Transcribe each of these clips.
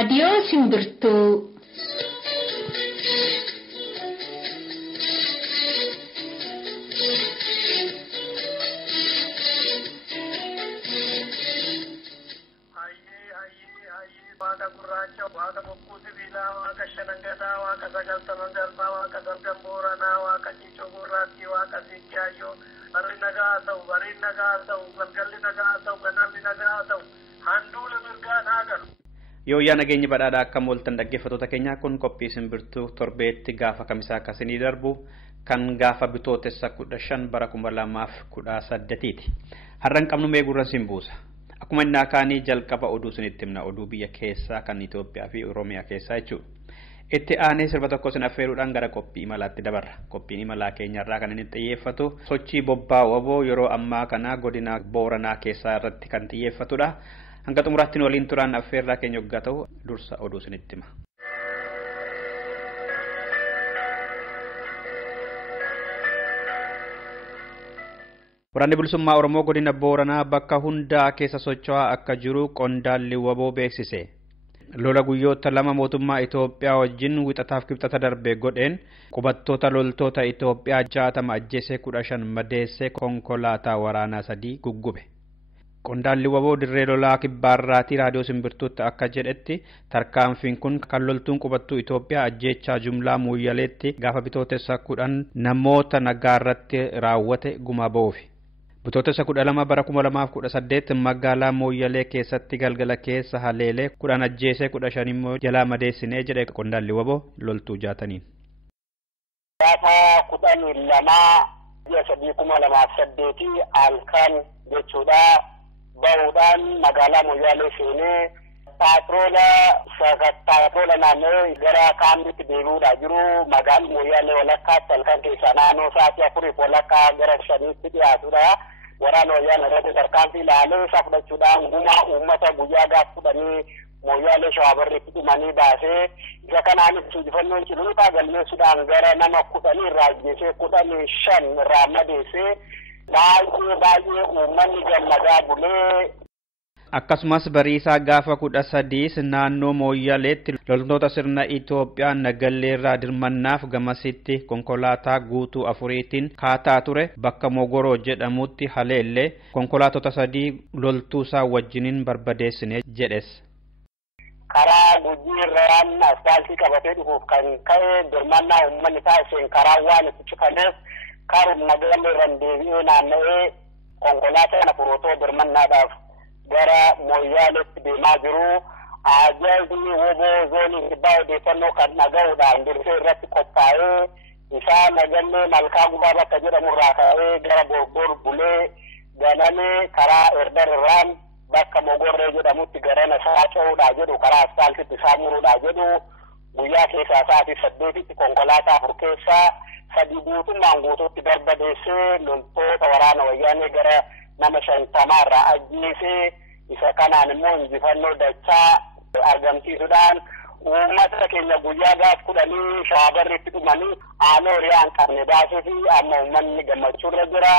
Radio Simbirtuu. Yoo yaa nageenya badhaadhaa akka mooltan dhaggeeffattoota keenya kun qophii Simbirtuu torbeetti gaafa kamisaa akkasii darbu kan gaafa bitootessa 15 bara 2018ti. Har'an qabnu mee gurra simbuusa. Akkuma innaa kaanii jalqaba oduu sinitti himna oduu biyya keessaa kan Itoophiyaa fi Oromiyaa keessaa jechuudha. Itti aanee sirba tokko sin affeeruudhaan gara qophii imalaatti dabarra. Qophiin imalaa keenyarraa kan inni xiyyeeffatu sochii bobbaa waboo yeroo ammaa kana godina Booranaa keessaa irratti kan xiyyeeffatudha. Hanga xumuraatti waliin turaan affeerraa keenya yoggaa ta'u dursa oduu sinitti hima. Waraanni bilisummaa Oromoo godina Booranaa bakka hundaa keessa socho'aa akka jiru qondaalli waboo beeksise. Lola guyyoota lama mootummaa Itoophiyaa wajjin wixataaf kibxata darbe godheen qubattoota loltoota Itoophiyaa 60 ajjeesee 15 madeessee konkolaataa waraanaa 3 guggube. Qondaalli waboo dirree lolaa kibbaarraatii raadiyoo Simbirtuutti akka jedhetti tarkaanfiin kun kan loltuun qubattuu Itoophiyaa ajjeechaa jumlaa Muyyaleetti gaafa bitootessa 10 namoota nagaarratti raawwate gumaa ba'uufi. Bitootessa 12 bara 2018 magaalaa Muyyalee keessatti galgala keessa haleelee 10 ajjeesee 15 immoo jalaa madeessinee jedhe qondaalli waboo loltuu 60. Gaafa 12 ji'a 2008 halkan jechuudha. Ba'uudhaan magaalaa Muyyalee seenee paatroola naannoo gara kaambitti deebi'uudhaa jiru. Magaalli Muyyalee walakkaatti halkan keessaa naannoo sa'aatii 4 walakkaa gara 5tti dhiyaatudha. Waraana wayyaanee irratti tarkaanfii ilaalee isa fudhachuudhaan gumaa uummata guyyaa gaafa fudhanii Muyyalee shawaabarriitti dhumanii baasee isa kanaanis injifannoon ciluutaa galmeessuudhaan gara nama 10 irraa ajjeesee 15 irraa madeessee baay'ee uummanni gammadaa bulee. Akkasumas bariisaa gaafa 13 naannoo Muyyaleetti loltoota sirna Itoophiyaa nagalleerraa dirmannaaf gamasitti konkolaataa guutuu 4tiin kaataa ture bakka Mogoroo jedhamutti haleellee konkolaatota 3 loltuusaa wajjiniin barbadeessine jedhes. Karaa Guyyaarraan asfaaltii qabatee dhufuuf kan ka'e dirmannaa uummanni taasiseen karaa waan itti cufaneef karuun nagalleerraan deebi'ee naanna'ee konkolaataa kana furootoo dirmannaadhaaf gara Muyyaleetti deemaa jiru. Ajaa'ibni woboo zoonii kibbaa odeeffannoo kan dhaga'uudhaan dursee irratti qophaa'ee isaa nagallee malkaa gubaa bakka jedhamurraa ka'ee gara Borbor bulee ganamee karaa erdarraan bakka Mogorree jedhamutti garana isaa ce'uudhaa jedhu karaa asfaaltitti isaa muruudhaa jedhu guyyaa keessaa sa'aatii 8tti konkolaataa 4 keessaa 3 guutummaan guutuutti barbadeessee loltoota waraana wayyaanee gara nama 50 irraa ajjeesee isa kanaan immoo injifannoo dachaa argamsiisuudhaan uummata keenya guyyaa gaaf 10 shawaabarriitti dhumanii aanoo horii hin qabne baasee fi amma uummanni gammachuurra jira.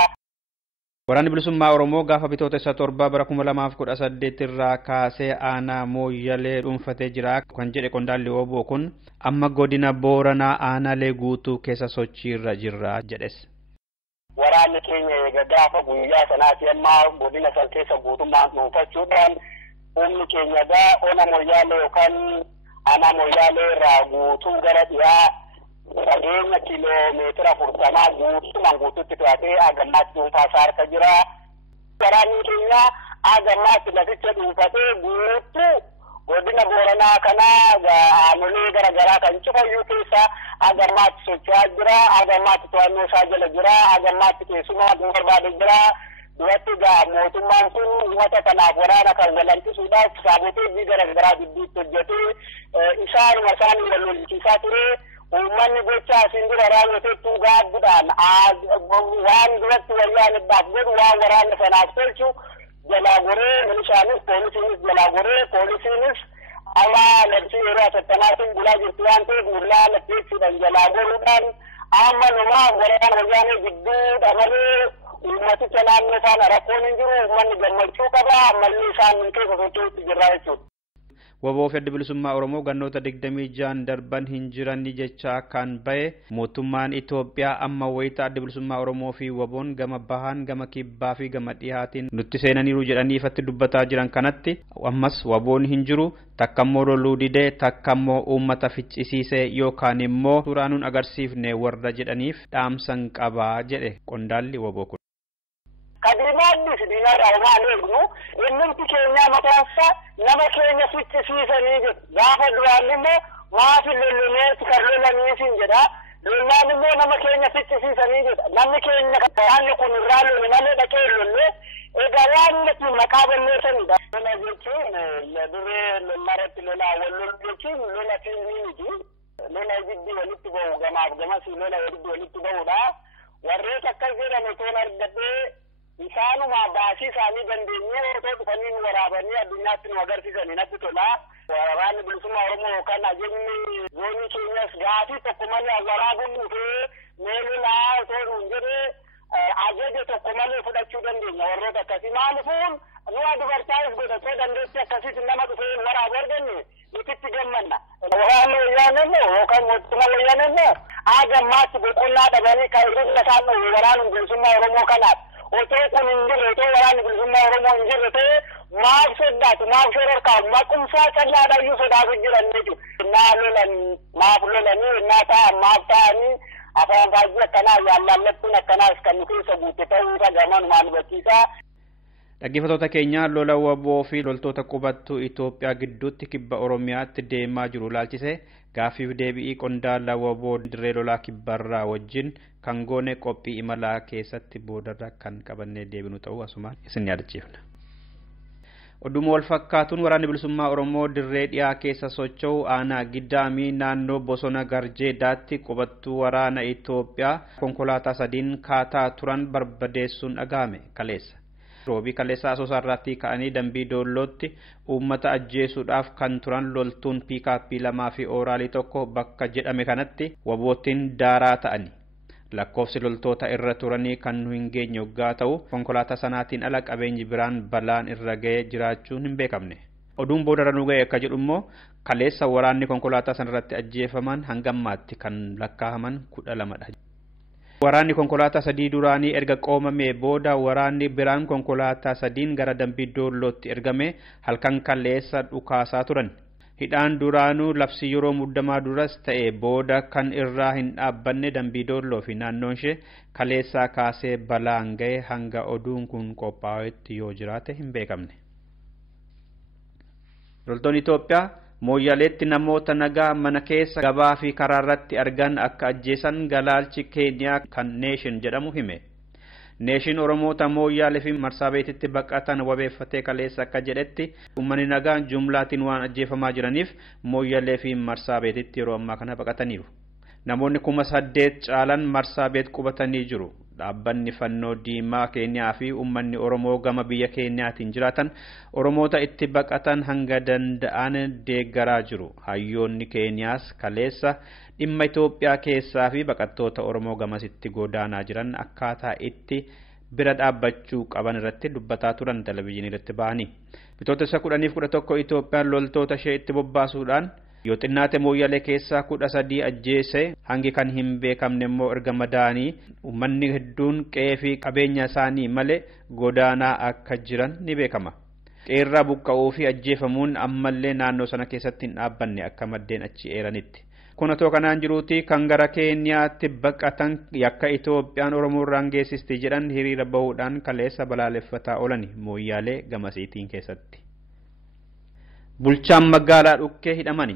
Waraanni bilisummaa Oromoo gaafa bitootessa 7 bara 2018 irraa kaasee aanaa Muyyalee dhuunfatee jira kan jedhe qondaalli waboo kun amma godina Booranaa aanaalee guutuu keessa sochiirra jirra jedhes. Waraanni keenya eega gaafa guyyaa sanaati amma godina san keessa guutummaan dhuunfachuudhaan humni keenya ona Muyyalee yookaan aanaa Muyyalee irraa guutuu gara dhiyaa fageenya kiiloomeetira 40 guutummaan guutuutti to'atee agammaatti dhuunfaa isaa harka jira. Waraanni keenya agammaatti laficha dhuunfatee guutuu godina Booranaa kanaa aanolee garagaraa kan cufayyuu keessa agammaatti socho'aa jira. Agammaatti to'annoo isaa jala jira. Agammaatti keessumaa barbaadee jira. Duratti mootummaan kun uummata kanaaf waraana kan walqixxisuudhaaf saaboteejii garagaraa gidduutti hojjetee isaanuma isaanii wal lolchiisaa ture. Uummanni gochaa isin dura raawwateettuu gaabbuudhaan waan duratti wayyaanidhaaf godhu waan waraana sanaaf tolchu jalaa goree milishaanis poolisiinis jalaa goree poolisiinis amma labsii yeroo asattanaatiin bulaa jirtu waan ta'eef mullaa latteessuudhaan jalaa goruudhaan amma numaaf waraana wayyaanee gidduudha malee uummaticha naannoo isaan rakkoon hin jiru uummanni gammachuu qaba ammallee isaan keessa socho'utti jirra jechuudha. waboo fi adda bilisummaa Oromoo gannoota 26 darban hin jiran jechaa kan bahe mootummaan Itoophiyaa amma wayita adda bilisummaa Oromoo fi waboon gama bahaan gama kibbaa fi gama dhihaatiin nutti seenaniiru jedhanii ifatti dubbataa jiran kanatti ammas waboon hin jiru takkammoo loluu didee takkammoo uummata ficcisiisee yookaan immoo suuraanuun agarsiifne warra jedhaniif dhaamsan qabaa jedhe qondaalli waboo kun. Kadimaanis diinarraa maaleegnu innumti keenya mataansa nama keenya ficcisiisanii jedhu gaafa duraan immoo maafi lollumeetti kan lolaniifin jedha lollaan immoo nama keenya ficcisiisanii jedha namni keenya waanni kun irraa lolle malee dhaqee lolle egaa waannati maqaa balleessanidha. Lola jechuun duree lollarratti lolaa wal jechuun lola fiilmii miti lola jiddii walitti bahu gamaaf gamasii lola walitti bahudha warrees akkas jedhame toon argadhee isaanuma baasii isaanii dandeenyee otoo dhufanii nu waraabanii addunyaatti nu agarsiisanii natti tola. Waraabni bilisummaa Oromoo yookaan ajajni zoonii keenyas gaafii tokko malee waraabuun dhufee meelolaa otoo nuun jedhee ajaja tokko malee fudhachuu dandeenya warroota akkasii maalifuun nuwa dubartaayis godhatee dandeetti akkasitti nama dhufee waraabu arganne nuti gammanna. Waraanni wayyaanee yookaan mootummaa wayyaanee agammaatti boqonnaa dhabanii kan irra isaan waraanni bilisummaa Oromoo kanaaf. Otoo kun hin jirre otoo waraanni bilisummaa Oromoo hin jirre ta'ee maaf sodaatu maaf shororkaaf maqumsaa callaadhaayyuu sodaatu jiran jechuudha. Naa lolan maaf lolanii naa ta'an maaf ta'anii afaan baay'ee akkanaa yaallallattuun akkanaas kan nu keessa guutte ta'uusa gamanumaan hubachiisa. Dhaggeeffattoota keenya lola waboo fi loltoota qubattuu Itoophiyaa gidduutti kibba Oromiyaatti deemaa jiru laalchise gaafiif deebi'ii qondaala waboo dirree lolaa kibbarraa wajjin kan goone qophii imalaa keessatti boodarra kan qabannee deebinu ta'uu asumaan isin yaadachiifna. Oduma wal fakkaatuun waraanni bilisummaa Oromoo dirree dhiyaa keessa socho'u aanaa Giddaamii naannoo bosona Garjeedaatti qubattuu waraana Itoophiyaa konkolaataa 3 kaataa turan barbadeessuun dhagahame kaleessa. Roobii kaleessa asoosaarraatti ka'anii dambii doollootti uummata ajjeesuudhaaf kan turan loltuun piikaappii 2 fi ooraalii 1 bakka jedhame kanatti wabootiin daaraa ta'ani. Lakkoofsi loltoota irra turanii kan nu hin geenye waggaa ta'u konkolaataa sanaatiin ala qabeenyi biraan balaan irra ga'ee jiraachuun hin beekamne. Oduun boodarra nu ga'e akka jedhu immoo kaleessa waraanni konkolaataa sanarratti ajjeefaman hangammaatti kan lakkaahaman 12dha. Waraanni konkolaataa 3 duraanii erga qoomamee booda waraanni biraan konkolaataa 3 gara dambii doollootti ergame halkan kaleessa dhukaasaa turan. Hidhaan duraanuu labsii yeroo muddamaa duras ta'e booda kan irraa hin dhaabbanne dambii doolloo fi naannoon ishee kaleessaa kaasee balaan ga'e hanga oduun kun qophaa'etti yoo jiraate hin beekamne. Loltoonni Itoophiyaa mooyyaleetti namoota nagaa mana keessa gabaa fi karaarratti argan akka ajjeesan galaalchi Keeniyaa kan Neeshin jedhamu hime. Neeshin Oromoota mooyyalee fi Marsaabeetitti baqatan wabeeffatee kaleessa akka jedhetti uummanni nagaa jumlaatiin waan ajjeefamaa jiraniif mooyyalee fi Marsaabeetitti yeroo ammaa kana baqataniiru. Namoonni 8,000 caalan Marsaabeet qubatanii jiru. Dhaabbanni fannoo diimaa Keeniyaa fi uummanni Oromoo gama biyya Keeniyaatiin jiraatan Oromoota itti baqatan hanga danda'an deeggaraa jiru. Hayyoonni Keeniyaas kaleessa dhimma Itoophiyaa keessaa fi baqattoota Oromoo gamasitti godaanaa jiran akkaataa itti bira dhaabbachuu qaban irratti dubbataa turan televezyiinii irratti bahanii. Bitootessa 10-11 Itoophiyaan loltoota ishee itti bobbaasuudhaan yoo xinnaate mooyyalee keessaa 13 ajjeese hangi kan hin beekamne immoo erga madaanii uummanni hedduun qe'ee fi qabeenya isaanii malee godaanaa akka jiran ni beekama. Qeerraa buqqa'uu fi ajjeefamuun ammallee naannoo sana keessatti hin dhaabbanne akka maddeen achi eeranitti. Kun otoo kanaan jiruuti kan gara Keeniyaatti baqatan yakka Itoophiyaan Oromoo irraan geessisti jedhan hiriira bahuudhaan kaleessa balaaleffataa oolani mooyyaalee gamasiitiin keessatti. Bulchaan magaalaa dhukkee hidhamani.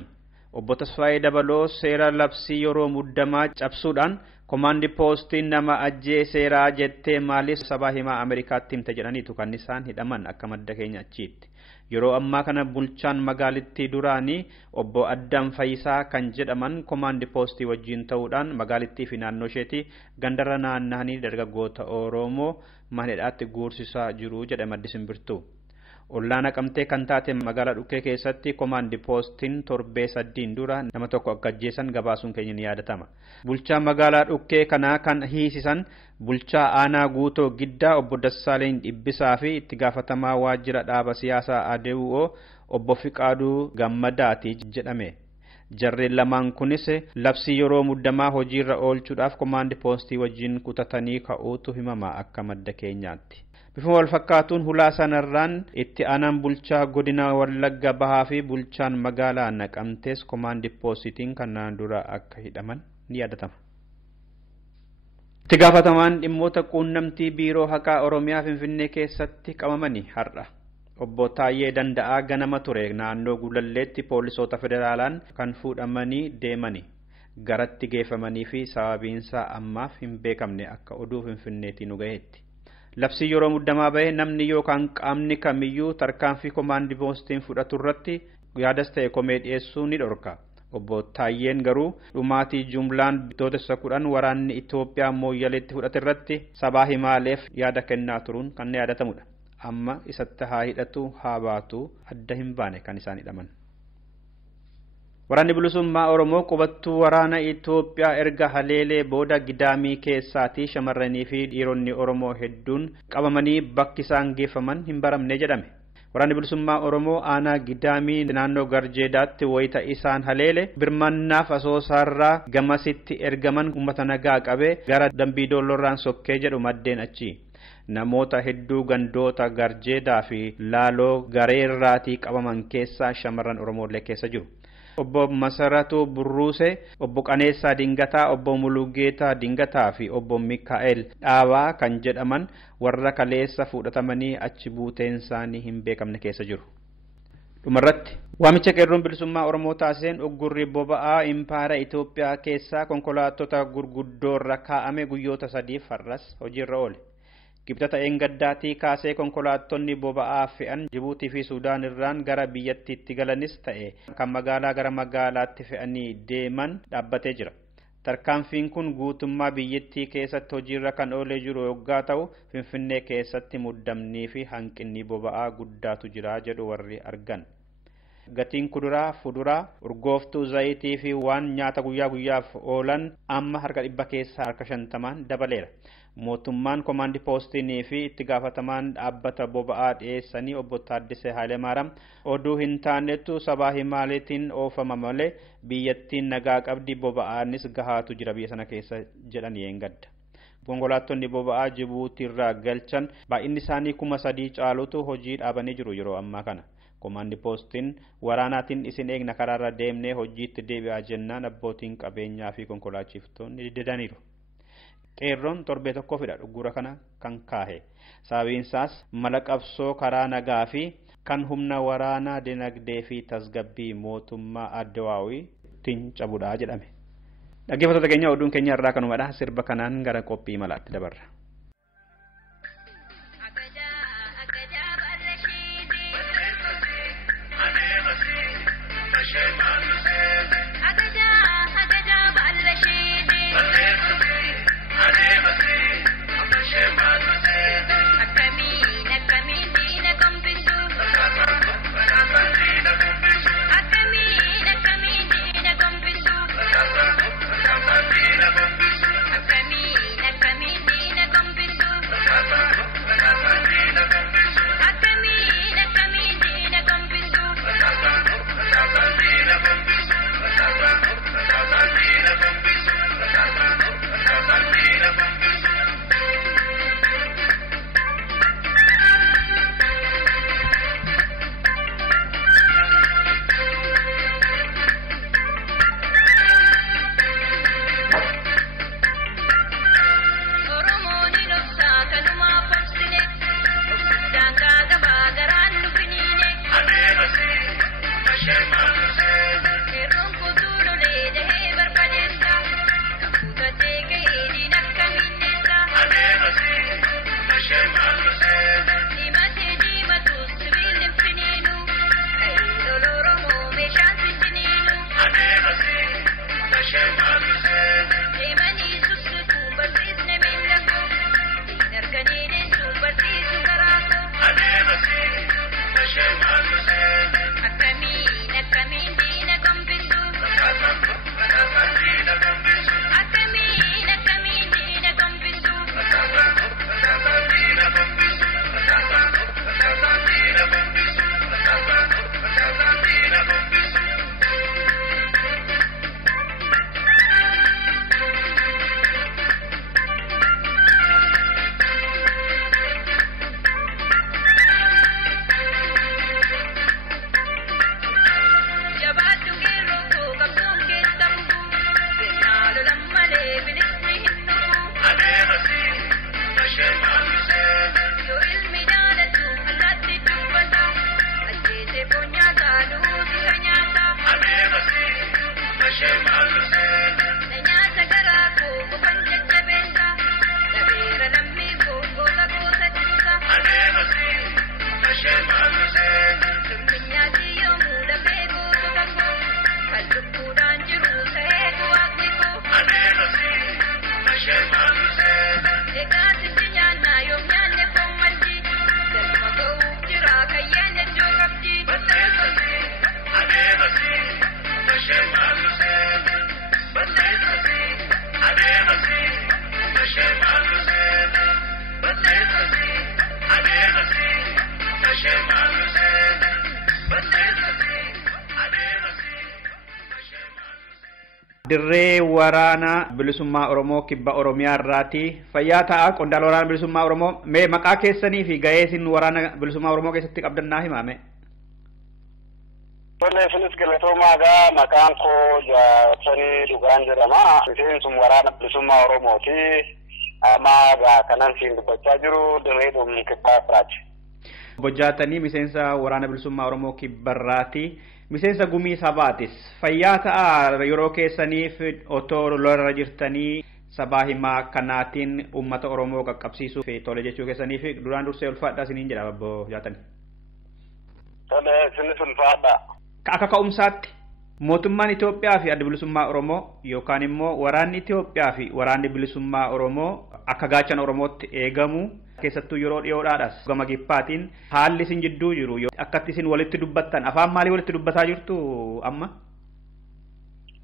Obbo Tasfaayee Dabaloo seera labsii yeroo muddamaa cabsuudhaan komaandi poostiin nama ajjeeseeraa jettee maaliif sabaa himaa Ameerikaatti himte jedhaniitu kan isaan hidhaman akka madda keenya achiitti. Yeroo ammaa kana bulchaan magaalittii duraanii obbo Addam Fayisaa kan jedhaman komaandi poostii wajjin ta'uudhaan magaalittii fi naannoo isheetii gandarra naanna'anii dargaggoota Oromoo manhidhaatti guursisaa jiru jedhe maddi Simbirtuu. Ollaana qabxee kan taate magaalaa dhukkee keessatti komaandi poostiin torbee 3 dura nama tokko akka ajjeesan gabaasuun keenya ni yaadatama. Bulchaa magaalaa dhukkee kanaa kan hiisisan bulchaa aanaa guutoo giddaa obbo Dassaaleen Dhibbisaa fi itti gaafatamaa waajjira dhaaba siyaasaa ADO obbo Fiqaaduu Gammadaati jedhame. Jarri lamaan kunis labsii yeroo muddamaa hojiirra oolchuudhaaf komaandi poostii wajjin kutatanii ka'uutu himama akka madda keenyaatti. Bifuma wal fakkaatuun hulaa sanarraan itti aanaan bulchaa godina Wallagga Bahaa fi bulchaan magaalaa Naqamtees komaandi poostiin kanaan dura akka hidhaman ni yaadatama. Itti gaafatamaan dhimmoota quunnamtii biiroo haqaa Oromiyaa Finfinnee keessatti qabamanii har'a. Obbo Taayyee Danda'aa ganama ture naannoo Gulalleetti poolisoota federaalaan kan fuudhamanii deemanii garatti geeffamanii fi sababiinsaa ammaaf hin beekamne akka oduu Finfinneetiin nu gaheetti. Labsii yeroo muddamaa bahe namni yookaan qaamni kamiyyuu tarkaanfii komaandi poostiin fudhatu irratti yaadas ta'e komee dhiyeessuu ni dhorka. Obbo Taayyeen garuu dhumaatii jumlaan bitootessa 10 waraanni Itoophiyaa mooyyaleetti fudhate irratti sabaa himaaleef yaada kennaa turuun kan yaadatamudha. Amma isatti haa hidhatu haa baatu adda hin baane kan isaan hidhaman. Waraanni bilisummaa Oromoo qubattuu waraana Itoophiyaa erga haleelee booda gidaamii keessaatii shamarranii fi dhiironni Oromoo hedduun qabamanii bakki isaan geeffaman hin baramne jedhame. Waraanni bilisummaa Oromoo aanaa gidaamii naannoo Garjeedaatti wayita isaan haleele birmannaaf asoosaarraa gamasitti ergaman uummata nagaa qabee gara Dambiidoolloorraan sokkee jedhu maddeen achi. Namoota hedduu gandoota Garjeedaa fi Laaloo gareerraatii qabaman keessaa shamarran Oromoolee keessa jiru. Obbo Masaratuu Burruusee, obbo Qaneessaa Dingataa, obbo Mulugeetaa Dingataa fi obbo Mikaa'el Dhaabaa kan jedhaman warra kaleessa fudhatamanii achi buuteen isaanii hin beekamne keessa jiru. Dhumarratti waamicha qeerroon bilisummaa Oromoo taasiseen uggurri boba'aa impaara Itoophiyaa keessaa konkolaattota gurguddoorra kaa'ame guyyoota 3 har'as hojiirra oole. Kibxata Engaddaatii kaasee konkolaattonni boba'aa fe'an Jibuutii fi Suudaan irraan gara biyyattiitti galanis ta'e kan magaalaa gara magaalaatti fe'anii deeman dhaabbatee jira. Tarkaanfiin kun guutummaa biyyattii keessatti hojiirra kan oolee jiru yoggaa ta'u Finfinnee keessatti muddamnii fi hanqinni boba'aa guddaatu jira jedhu warri argan. Gatiin kuduraa, fuduraa, urgooftuu zayitii fi waan nyaata guyyaa guyyaaf oolan amma harka 100 keessaa harka 50 dabaleera. Mootummaan komaandi poostinii fi itti gaafatamaan dhaabbata boba'aa dhiyeessanii obbo Taaddisee Haayilemaaram oduu hin taanetu sabaa himaaleetiin oofama malee biyyattiin nagaa qabdi boba'aanis gahaatu jira biyya sana keessa jedhanii Engadda. Konkolaattonni boba'aa Jibuutiirraa galchan baay'inni isaanii 3,000 caalutu hojii dhaabanii jiru yeroo ammaa kana. Komaandi poostiin waraanaatiin isin eegna karaarra deemnee hojiitti deebi'aa jennaan abbootiin qabeenyaa fi konkolaachiftonni didaniiru. Qeerroon torbee tokko fida dhuggura kana kan kaahe. Sababiinsaas mala qabsoo karaa nagaa fi kan humna waraanaa dinagdee fi tasgabbii mootummaa Addawaawii ittiin cabudhaa jedhame. Dhaggeeffattoota keenya oduun keenya irraa kanumadha. Sirba kanaan gara qophii malaatti dabarra. Akkamiin Dirree waraana bilisummaa Oromoo kibba Oromiyaa irraati. Fayyaa ta'a qondaala waraana bilisummaa Oromoo. Mee maqaa keessanii fi gahee isin waraana bilisummaa Oromoo keessatti qabdan naa himame. Tole isinis galatoomaa maqaan koo Jaatanii Dhugaan jedhama. Isin waraana bilisummaa Oromooti. Amma kanan siin dubbachaa jiru dirree kibba irraati. Jaatanii miseensa waraana bilisummaa Oromoo kibbarraati. Miseensa gumii sabaatis. Fayyaa ta'a yeroo keessaniif otoo lolarra jirtanii sabaa himaa kanaatiin uummata Oromoo qaqqabsiisuuf tole jechuu keessaniif duraan dursee ulfaadhaa isiniin jedha Obbo Jaatanii. Tole isinis ulfaadha. Akka ka'umsaatti mootummaan Itoophiyaa fi adda bilisummaa Oromoo yookaan immoo waraanni Itoophiyaa fi waraanni bilisummaa Oromoo akka gaachana Oromootti eegamu keessattuu yeroo dhiyoodhaadhas gama gippaatiin haalli isin jidduu jiru akkatti isin walitti dubbattan afaan maalii walitti dubbataa jirtu amma?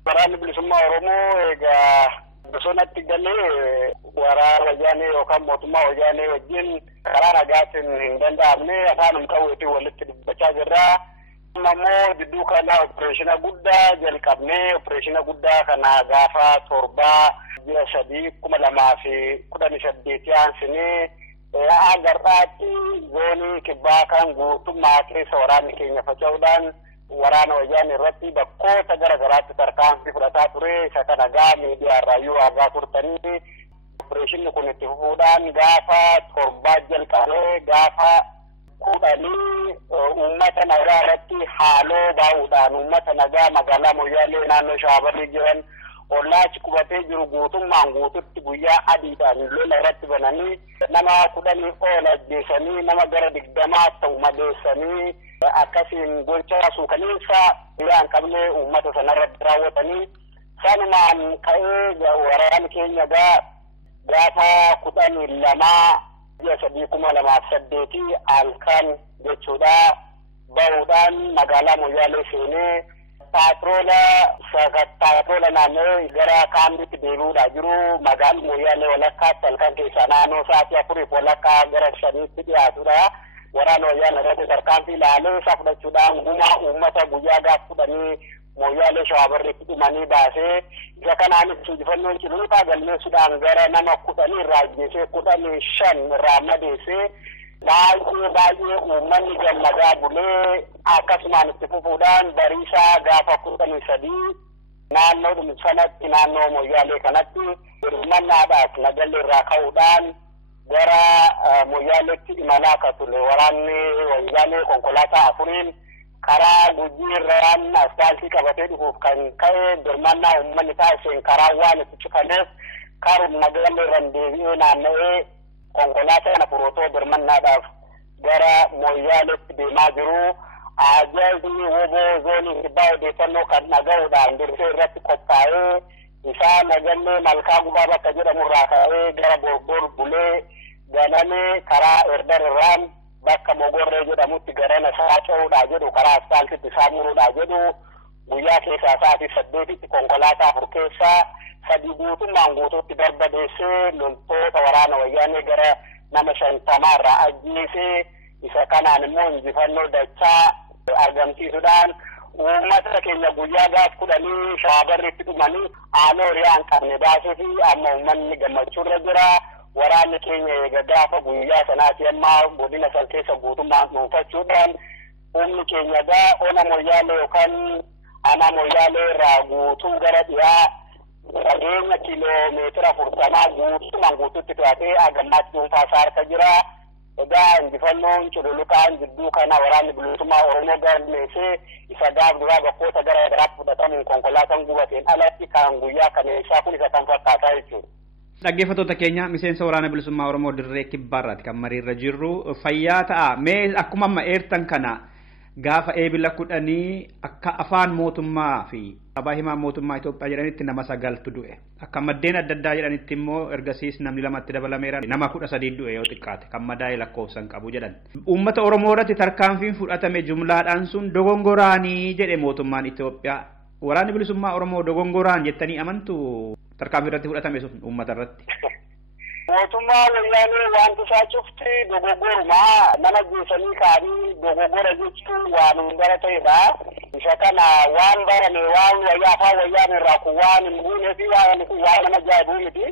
Waraanni bilisummaa Oromoo egaa bosonatti galee waraana wayyaanee yookaan mootummaa wayyaanee wajjin karaa nagaatiin hin danda'amne afaan qawweetiin walitti dubbachaa jirra. Ammoo jidduu kana opereeshina guddaa jalqabnee opereeshina guddaa kana gaafa torbaa ji'a 3/2018 aansinee agarraatti zoonii kibbaa kan guutummaa keessa waraanni keenya faca'uudhaan waraana wayyaanee irratti bakkoota garagaraatti tarkaanfii fudhataa ture. Isa kana miidiyaarraayyuu argaa turtanii opereeshinni kun itti fufuudhaan gaafa torbaa jalqabee gaafa 10 uummata nagaa irratti haaloo bahuudhaan uummata nagaa magaalaa Moyyaalee naannoo Shaabarrii jiran ollaachi qubatee jiru guutummaan guututti guyyaa adiidhaan lola irratti bananii nama 10 ol ajjeesanii nama gara 20 ta'u madeessanii akkasiin gocha suukaneessa biyyaa hin qabne uummata sanarratti raawwatanii sanumaan ka'ee waraanni keenya gaafa 12 ji'a 3/2018 halkan jechuudha bahuudhaan magaalaa Moyyaalee seenee paatroola naannoo gara kaambiitti deebi'uudhaa jiru. Magaalli Moyyaalee walakkaatti halkan keessaa naannoo sa'aatii 4 walakkaa gara 5tti dhiyaatudha. Waraana wayyaanee irratti tarkaanfii ilaalee isa fudhachuudhaan gumaa uummata guyyaa gaafa 10 Moyyaalee Shaabarriitti dhumanii baasee isa kanaanis injifannoon ciluutaa galmeessuudhaan gara nama 10 irraa ajjeesee 15 irraa madeessee baay'ee uummanni gammadaa bulee akkasumaan itti fufuudhaan bariisaa gaafa 13 naannoo sanatti naannoo Moyyaalee kanatti hirmannaadhaaf nagallee irraa ka'uudhaan gara Moyyaaleetti imalaa akka ture waraanni wayyaanee konkolaataa 4 karaa Gujii irraan asfaaltii qabatee dhufuuf kan ka'e birmannaa uummanni taasiseen karaa waan itti cufameef karuun nagallee irraan deebi'ee naanna'ee konkolaataa kana furootoo birmannaadhaaf gara Moyyaaleetti deemaa jiru. Ajaa'ibni woboo zoonii kibbaa odeeffannoo kan dhaga'uudhaan dursee irratti qophaa'ee isaa nagallee malkaa gubaa bakka jedhamu irraa ka'ee gara Borbor bulee ganamee karaa Erdar irraan bakka Mogorree jedhamutti garana saaca'uudhaa jedhu karaa asfaaltitti isaa muruudhaa jedhu guyyaa keessaa sa'aatii 8tti konkolaataa 4 keessaa 3 guutummaan guutuutti barbadeessee loltoota waraana wayyaanee gara nama 50 irraa ajjeesee isa kanaan immoo injifannoo dachaa argamsiisuudhaan uummata keenya guyyaa gaafa 10 Shaabarriitti dhumanii aanoo horiyaa hin qabne baasee fi amma uummanni gammachuurra jira. Waraanni keenya eega gaafa guyyaa sanaati amma godina san keessa guutummaan dhuunfachuudhaan humni keenya ona Moyyaalee yookaan ana Moyyaalee irraa guutuu gara dhiyaa fageenya kiiloomeetira 40 guutummaan guutuutti to'atee agammaatti dhuunfaa isaa harka jira. Egaa injifannoon cululuqaan jidduu kana waraanni bilisummaa Oromoo galmeessee isa gaaf duraa bakkoota gara garaatti fudhatamuun konkolaataan gubateen alatti kan guyyaa kaneessaa kun isa kan fakkaataa jechuudha. Dhaggeeffattoota keenya miseensa waraana bilisummaa Oromoo dirree kibbaarraati kan mariirra jirru. Fayyaa ta'a. Mee akkuma amma eertan kana gaafa eebila 10 akka afaan mootummaa fi sabaa himaa mootummaa Itoophiyaa jedhanitti nama 9tu du'e. Akka maddeen adda addaa jedhanitti immoo ergasiis namni 2tti dabalameera nama 13 du'e yoo xiqqaate kan madaa'e lakkoofsan qabu jedhan. Uummata Oromoo irratti tarkaanfiin fudhatame jumlaadhaan sun dogongoraanii jedhe mootummaan Itoophiyaa. Waraanni bilisummaa Oromoo dogongoraan jettanii amantu tarkaanfii irratti fudhatame sun uummata irratti. mootummaa wayyaanee wanti isaa cufti dogoggorumaa nama geessanii kaanii dogoggora jechuun waan hin barateedha. Isa kana waan barame waan wayyaafaa wayyaan irraa kun waan hin buunee fi waan nama ajaa'ibuu miti.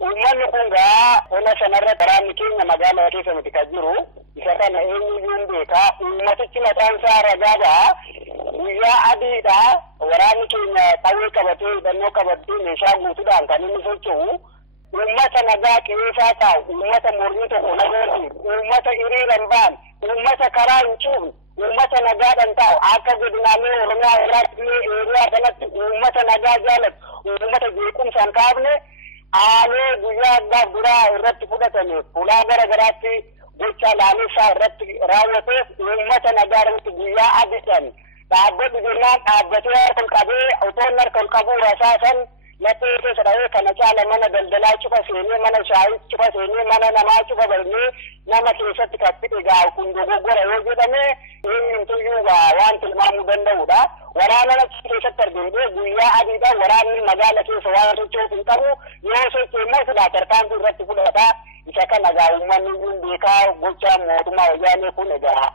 Uummanni kun gaa ona sanarra waraanni keenya magaalaa keessa miti kan jiru. Isa kana eenyuyyuu hin beekaa. Uummatichi mataan isaa ragaadha. Guyyaa adiidha. Waraanni keenya qawwee qabatee hidhannoo qabatee meeshaa guutuudhaan kan inni socho'u. Uummata nagaa qeessaa ta'u, uummata mormii tokko nagarsiisu, uummata hiriiran ba'an, uummata karaa hin cuufne, uummata nagaadhaan ta'u akka godinaalee Oromiyaa irratti eeriyaa kanatti uummata nagaa jaalatu, uummata jeequmsaan kaafne aanee guyyaa addaa biraa irratti fudhatame fuulaa garagaraatti gocha laalessaa irratti raawwateef uummata nagaa irratti guyyaa adiidhaan dhaabbatu jennaan dhaabbatee harka qabee otoo harka qabuu rasaasan laphee keessa dhahee kana caala mana daldalaa cufa seenee mana shaayii cufa seenee mana namaa cufa ballee nama keessatti kaffite gaa kun dogoggora yoo jedhame eenyuutuyyuu waan tilmaamuu danda'udha. Waraana achi keessatti argamee guyyaa adiidha waraanni magaala keessa waan socho'uuf hin qabu yoo socho'e immoo silaa tarkaanfii irratti fudhata. Isa kana gaa uummanni hin beekaa gochaa mootummaa wayyaanee kun egaa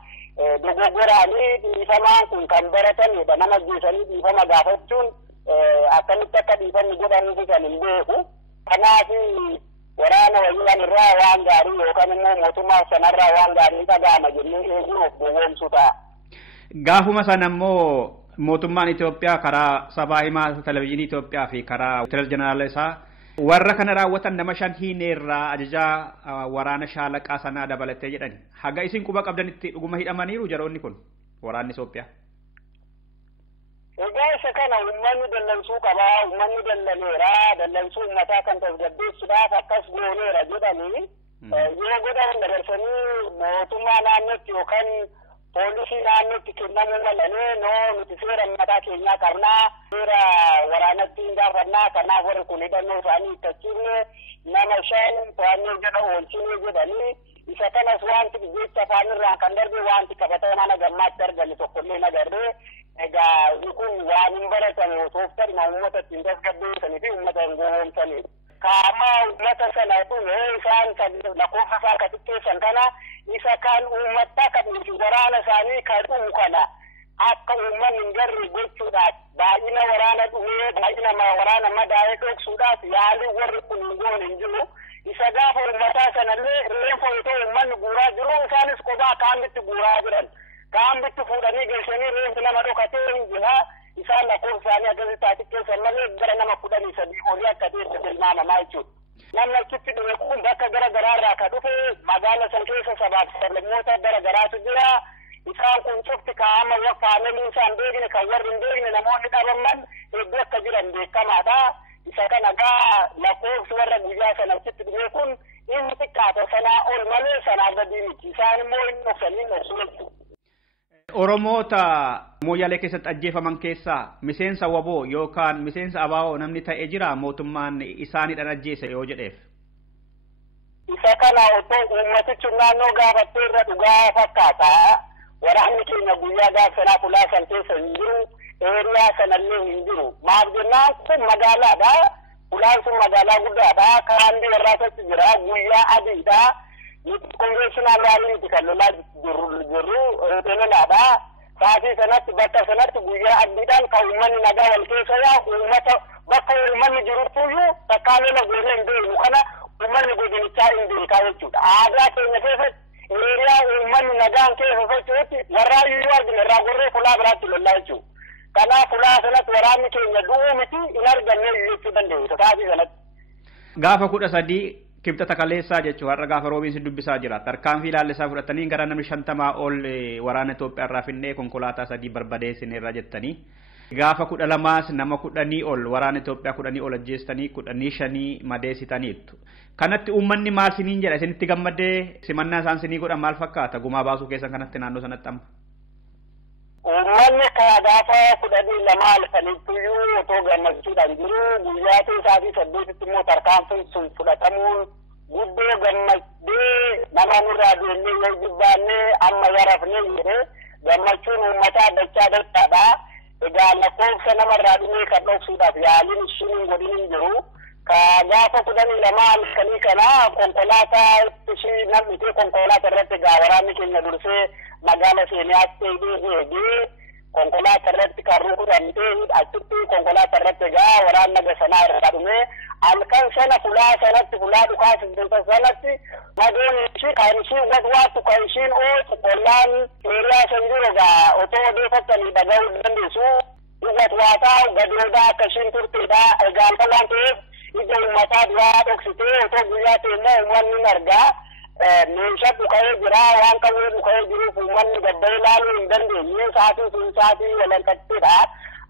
dogoggoraanii dhiifamaan kun kan baratamedha. Nama geessanii dhiifama gaafachuun akkamitti akka dhiifanni godhamuufi kan hin beeku. Kanaaf waraana wayyaan irraa waan gaarii yookaan immoo mootummaa sanarraa waan gaarii dhaga'ama jennee eeguun of gowwoomsuu ta'a. Gaafuma sana immoo mootummaan Itoophiyaa karaa sabaa himaa televezyiinii Itoophiyaa fi karaa hoteela jeneraala isaa warra kana raawwatan nama 5 hiineerraa ajajaa waraana shaalaqaa sanaa dabalatee jedhani. Haga isin quba qabdanitti dhuguma hidhamaniiru jaroonni kun waraanni Itoophiyaa. Egaa isa kana uummanni dallansuu qabaa, uummanni dallaneera, dallansuu uummataa kan tasgabbeessuudhaaf akkas gooneera jedhanii yoo godhan dabarsanii mootummaa naannootti yookaan poolisii naannootti kennamuu malanii nuti seera mataa keenyaa qabnaa, seera waraanatti hin gaafannaa, kanaaf warri kun hidhannoo isaanii hiikkachiifne nama 5 to'annoo jedha oolchinee jedhanii isa kanas wanti jecha afaanirraa kan darbe wanti qabatama mana gammaatti argame tokkollee nagarree. Egaa kun waan hin baratame tooftan uummata ittiin tasgabbeessanii fi uummata hin gowwoomsanii. Qaama uummata sana dhume isaan lakkoofsa isaa kan xiqqeessan kana isa kan uummataa kan waraana isaanii kan dhumu kana akka uummanni hin garre gochuudhaaf baay'ina waraana dhumee baay'ina waraana madaa'ee dhoksuudhaaf yaalii warri kun hin goone hin jiru. Isa gaafa uummataa sanallee reeffa otoo uummanni guuraa jiru isaanis kophaa kaambitti guuraa jiran. Kaambitti fuudhanii geessanii reeffi nama dhokatee hin jira. Isaan lakkoofsa isaanii akkasitti xiqqeessan malee gara nama 13 olii akka ta'e tilmaamamaa jechuudha. Namni achitti dhume kun bakka garagaraa irraa kan dhufe magaala san keessa sabaaf sablammoota garagaraatu jira. Isaan kun cufti kaa'ama faamilii isaan beekne kan warri hin beekne namoonni dhabaman hedduu akka jiran beekamaadha. Isa kana gaa lakkoofsi warra guyyaa sana achitti dhume kun inni xiqqaata sanaa ol malee sanaa gadi miti. Isaan immoo hin dhoksanii dhoksu jechuudha. Oromoota mooyyalee keessatti ajjeefaman keessaa miseensa waboo yookaan miseensa abaa'oo namni ta'e jira mootummaan isaaniidhaan ajjeese yoo jedheef. Isa kana otoo uummatichi naannoo gaafattee irra dhugaa fakkaata. Waraanni keenya guyyaa gaafa sanaa fulaa san keessa hin jiru. Eeriyaa sanallee hin jiru. Maaf jennaan kun magaalaadha. Fulaan sun magaalaa guddaadha. Kaandii warraasachi jira. Guyyaa adiidha. Konveeshinaal waaliin kan lolaa jirru lolaadha. Saatii sanatti bakka sanatti guyyaa addiidhaan kan uummanni nagaa wal keessa yaa'u uummata bakka uummanni jirtuyyuu takkaa lola goonee hin beeknu kana uummanni godinichaa hin beekaa jechuudha. Aadaa keenya keessatti eeriyaa uummanni nagaan keessa socho'utti warraayyuu argina irraa gorree fulaa biraatti lollaa jechuudha. Kanaaf fulaa sanatti waraanni keenya du'uu miti hin arganne jechuu dandeenya saatii sanatti. Gaafa 13 kibxata kaleessaa jechuun har'a gaafa roobiin si dubbisaa jira. Tarkaanfii ilaallisaa fudhatanii gara namni 50 ol waraana Itoophiyaa irraa finnee konkolaataa 3 barbadeessineerra jettanii. Gaafa 12 nama 10 ol waraana Itoophiyaa 10 ol ajjeestanii 15 madeessitaniitu. Kanatti uummanni maal siniin jedha isinitti gammadee simannaa isaan sinii godhan maal fakkaata gumaa baasuu keessan kanatti naannoo sanatti amma. Uummanni gaafa 12 alfaniiyyuu otoo gammachuudhaan jiru guyyaa isaatii 8tti immoo tarkaanfiin sun fudhatamuun guddoo gammadee nama nurraa deemnee yoo jibbaannee amma yarafnee jedhee gammachuun uummataa dachaadha. Egaa lakkoofsa namarraa dhumee kan dhoksuudhaaf yaaliin ishiin godhin hin jiru. gaafa kudhanii lamaan kanii kana konkolaataa ishii namni konkolaataa irratti waraanni keenya dursee magaala seenaatti eegee konkolaataa irratti karruu kudhantee achitti konkolaataa irratti waraanni gasanaa irraa dhume halkan sana fulaa sanatti fulaa dhukaasa sanatti madoon ishii kan ishii waatu kan ishiin ootu qollaan hiriyaa san jiru otoo odeeffatanii dhaga'uu dandeessu waataa gadoodaa akka ishiin turteedha egaan waan ta'eef ija uummataa duraa dhoksitee otoo guyyaa ta'e uummanni argaa meeshaa dhuka'ee jira waan qawwee dhuka'ee jiruuf uummanni gabba'ee ilaaluu hin dandeenye sa'aatii walakkaattiidha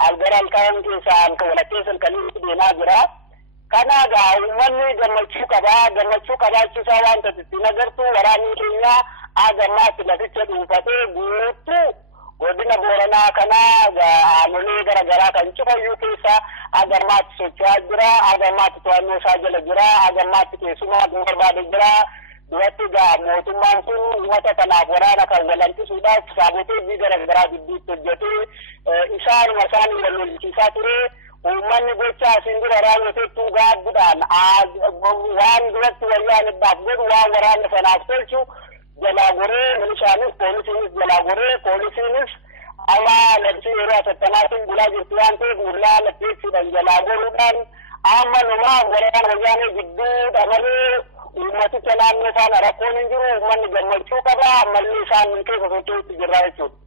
algara halkan keessaan walakkeessan kan inni deemaa jira. Kanaagaa uummanni gammachuu qabaachuusaa waan ta'etti nagartu waraanni keenya agammaatti laficha dhuunfatee guutuu godina Booranaa kana aanolee garagaraa kan cufayyuu keessa agammaatti socho'aa jira agammaatti to'annoo isaa jala jira agammaatti keessumaa barbaade jira duratti mootummaan kun uummata kanaaf waraana kan walantisuudhaaf saabotee garagaraa gidduutti hojjetee isaanuma isaanii wal lolchiisaa ture. Uummanni gochaa isin dura raawwateettuu gaadduudhaan waan duratti wayyaanidhaaf godhu waan waraana sanaaf tolchu jalaa goree milishaanis poolisiinis jalaa goree poolisiinis amma labsii yeroo asattanaatiin bulaa jirtu waan ta'eef mullaa latteessuudhaan jalaa goruudhaan amma numaaf waraana wayyaanee gidduudha malee uummaticha naannoo faana rakkoon hin jiru uummanni gammachuu qaba ammallee isaan keessa socho'utti jirra jechuudha.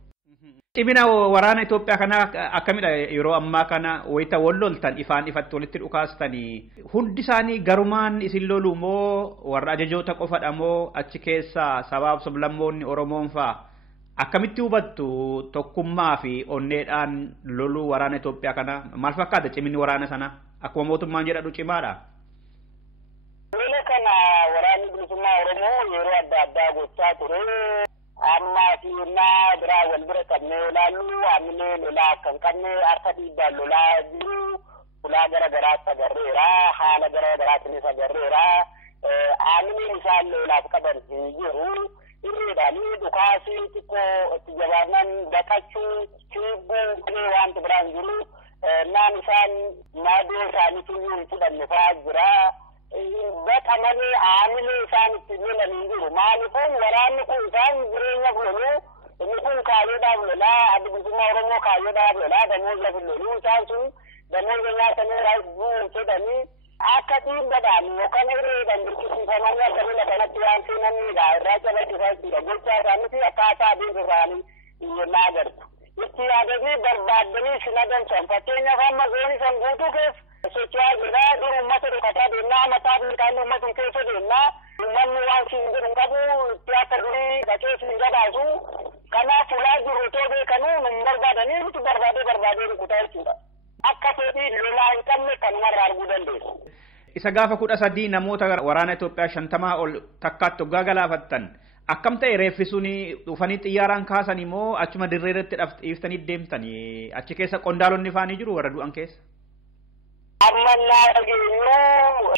Cimina waraana Itoophiyaa kana akkamidha yeroo ammaa kana wayita wal loltan ifaan ifatti walitti dhukaastanii hundi isaanii garumaan isin lolu moo warra ajajoota qofadha moo achi keessa sabaaf sablammoonni Oromoon faa akkamitti hubattu tokkummaa fi onneedhaan loluu waraana Itoophiyaa kana maal fakkaata ciminni waraana sana akkuma mootummaan jedhadhu cimaadha. Lola kana waraanni bilisummaa Oromoo yeroo adda addaa gochaa ture. Amma fiirnaa biraa wal bira qabnee ilaallu ammilee lolaa kan qabne harka dhiibbaan lolaa jiru fulaa garagaraatti agarreera haala garagaraattinis agarreera ammileen isaan lolaaf qaban hin jiru irreedhaanii dhukaasii xiqqoo itti jabaanan baqachuu fiiguu wanti biraan jiru naan isaan maadoo isaaniitu hin fudhanne fa'aa jira. Bakka malee aamilee isaan itti lolanii jiru. Maaliifuu waraanni kun isaan jireenya lolu inni kun kaayyoodhaaf lolaa adda bilisummaa Oromoo kaayyoodhaaf lolaa damooza loluu isaan sun damooza nyaatanii raayisuu jedhanii akka dhiibbaadhaan yookaan irreedhaan dirqisiifamanii akka lola kanatti waan seenanidha irraa calaqisaa jechuudha. Gochaa isaaniifi akkaataa adeemsa isaanii naa agartu. Itti yaadanii barbaaddanii sin adamsan fakkeenyaaf amma zoonii san guutuu keessa socho'aa jira dur uummata dhukataa deemnaa mataa bilkaan uummatni keessa deemnaa uummanni waan siin jedhu qabu itti akka durii dhaqee siin gabaasu kanaaf fulaa jiru otoo beekanuu nun barbaadanii nuti barbaadee rukutaa jechuudha. Akka fedhii lolaa hin qabne kanumarraa arguu dandeessu. Isa gaafa 13 namoota waraana Itoophiyaa 50 ol takkaatti hoggaa galaafattan akkam ta'e reeffi suni dhufanii xiyyaaraan kaasanii moo achuma dirree irratti dhiiftanii deemtanii achi keessa qondaalonni faanii jiru warra du'an keessa? Amannaa dhageenyu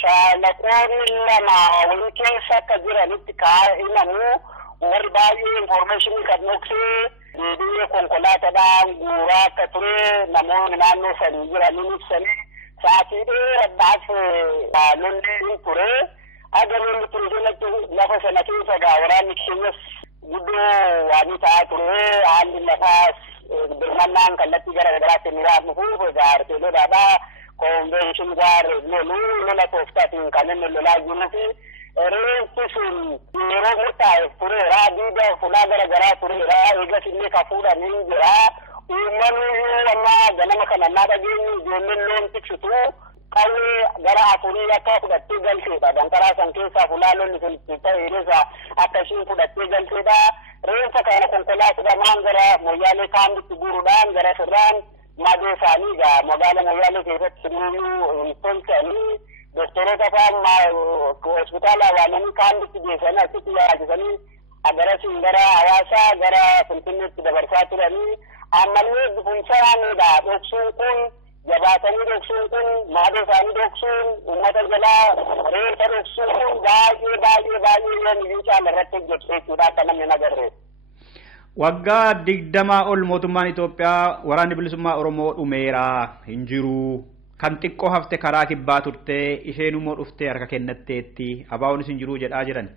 shaalaqoonni lama wal keessa akka jiranitti himamu warri baay'ee information kan dhoksee deebi'ee konkolaataadhaan guuraa akka ture namoonni naannoo sanii jiranii ibsanii sa'aatii dheeraadhaaf lolli hin ture. Aga lolli ture sanatti lafa sana keessa waraanni keenyas guddoo waan ta'aa ture haalli lafaas birmannaan kallattii garagaraatti ni raafnuuf arteeloodhaadhaa. Convention war lola tooftatiin kan inni lolaa jiruu fi reeffi sun yeroo murtaa'eef tureera diida fulaa garagaraa tureera eegas illee ka fuudhanii jira uummanni amma ganama kana naa dhageenyu ijoolleen loon tiksitu qawwee gara afurii akka fudhattee galteedha danqaraa san keessaa fulaa lolli sun itti ta'eeresa akka ishiin fudhattee galteedha reeffa kana konkolaataadhaan gara moyyaalee kaambitti guuruudhaan gara sirraan maadoo isaanii magaala moyyaalee keessatti hin tolchanii doktoroota fa'aa hospitaala waamanii kaambitti geessanii asitti yaasisanii agarasiin gara hawaasaa gara finfinneetti dabarsaa turanii ammallee bifunsaanidha dhoksuun kun jabaatanii dhoksuun kun maadoo isaanii dhoksuun uummata jalaa reeffa dhoksuun kun baay'ee yoo miyyuu caala irratti hojjetu jechuudha akka namni nagarree. Waggaa 20 ol mootummaan Itoophiyaa waraanni bilisummaa Oromoo dhumeera hin jiru kan xiqqoo hafte karaa kibbaa turtee isheen immoo dhuftee harka kennatteetti abaa'uun isin jiruu jedhaa jiran.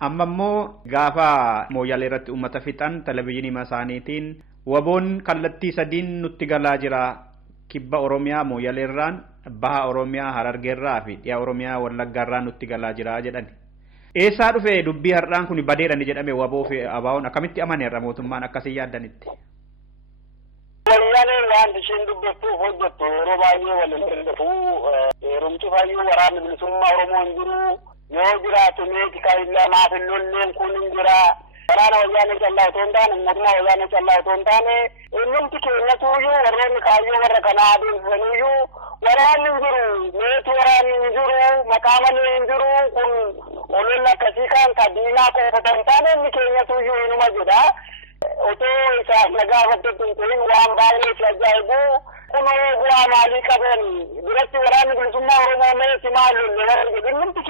Amma immoo gaafa mooyyalee irratti uummata fixan televezyiinii isaaniitiin waboon kallattii sadiin nutti galaa jira. Kibba Oromiyaa mooyyalee irraan, baha Oromiyaa Harargee irraa fi dhiyaa Oromiyaa Wallaggaa irraan nutti galaa jira jedhan. Eessaa dhufe dubbii har'aan kun badeedhani jedhame waboo fi abaa'uun akkamitti amaneerra mootummaan akkasii yaaddanitti? Wayyaaneen waan isheen dubbattuuf hojjettu yeroo baay'ee waliin dhufu heerumti fayyuu waraanni bilisummaa Oromoo hin jiru yoo jiraatu meeti kaayilla maaf hin lolleen kun hin jira. Waraana wayyaanee callaa otoo hin taane mootummaa wayyaanee callaa otoo hin taane innumti keenyatuuyyuu warroonni kaayyoo warra kanaa adeemsisaniiyyuu waraanni hin jiru meeti waraanni hin jiru maqaa malee hin jiru kun ololla akkasii kan ka diinaa qofa hin taane inni keenyatuuyyuu inuma jedha. Otoo isaaf nagaafatte tuntuun waan baay'ee si ajaa'ibu kunoo bu'aa maalii qaban biratti waraanni bilisummaa Oromoo meeti maal lolle warri jedhu innumti